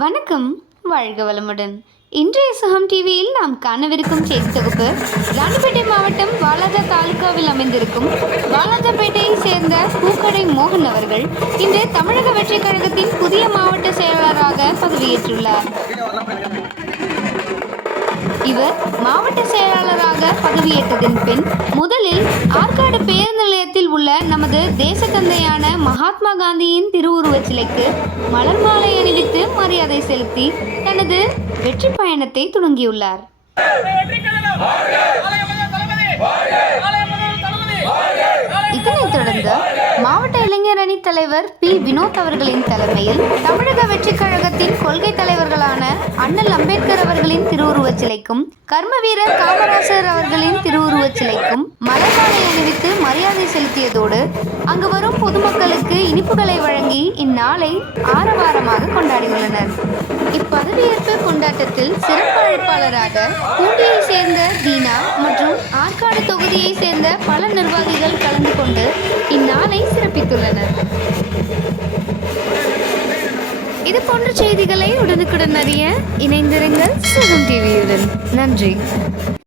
வணக்கம் வாழ்க வளமுடன். இன்றைய சுகம் டிவியில் நாம் காணவிருக்கும் செய்தி தொகுப்பு ராணிப்பேட்டை மாவட்டம் வாலாஜா தாலுகாவில் அமைந்திருக்கும் வாலாஜாபேட்டையை சேர்ந்த பூக்கடை மோகன் அவர்கள் இன்று தமிழக வெற்றிக் கழகத்தின் புதிய மாவட்ட செயலாளராக பதவியேற்றுள்ளார். இவர் மாவட்ட செயலாளராக பதவியேற்றதன் பின் முதலில் ஆற்காடு பேருந்து நிலையத்தில் உள்ள நமது தேச தந்தையான மகாத்மா காந்தியின் திருவுருவச் சிலைக்கு மலர் மாலை அணிவித்து செலுத்தி தனது வெற்றி பயணத்தை தொடங்கியுள்ளார் இதனைத் தொடர்ந்து மாவட்ட இளைஞர் அணி தலைவர் பி. வினோத் அவர்களின் தலைமையில் தமிழக வெற்றிக் கழகத்தின் கொள்கை தலைவர்களான அண்ணல் அம்பேத்கர் அவர்களின் திருவுருவச் சிலைக்கும் கர்ம வீரர் காமராசர் அவர்களின் திருவுருவச் சிலைக்கும் மலர் அணிவித்து மரியாதை செலுத்தியதோடு அங்கு வரும் பொதுமக்களுக்கு இனிப்புகளை வழங்கி இந்நாளை ஆரவாரமாக கொண்டாடியுள்ளனர். மாவட்டத்தில் சிறப்பு அழைப்பாளராக பூண்டியை சேர்ந்த தீனா மற்றும் ஆற்காடு தொகுதியை சேர்ந்த பல நிர்வாகிகள் கலந்து கொண்டு இந்நாளை சிறப்பித்துள்ளனர். இது போன்ற செய்திகளை உடனுக்குடன் அறிய இணைந்திருங்கள் சுகம் டிவியுடன். நன்றி.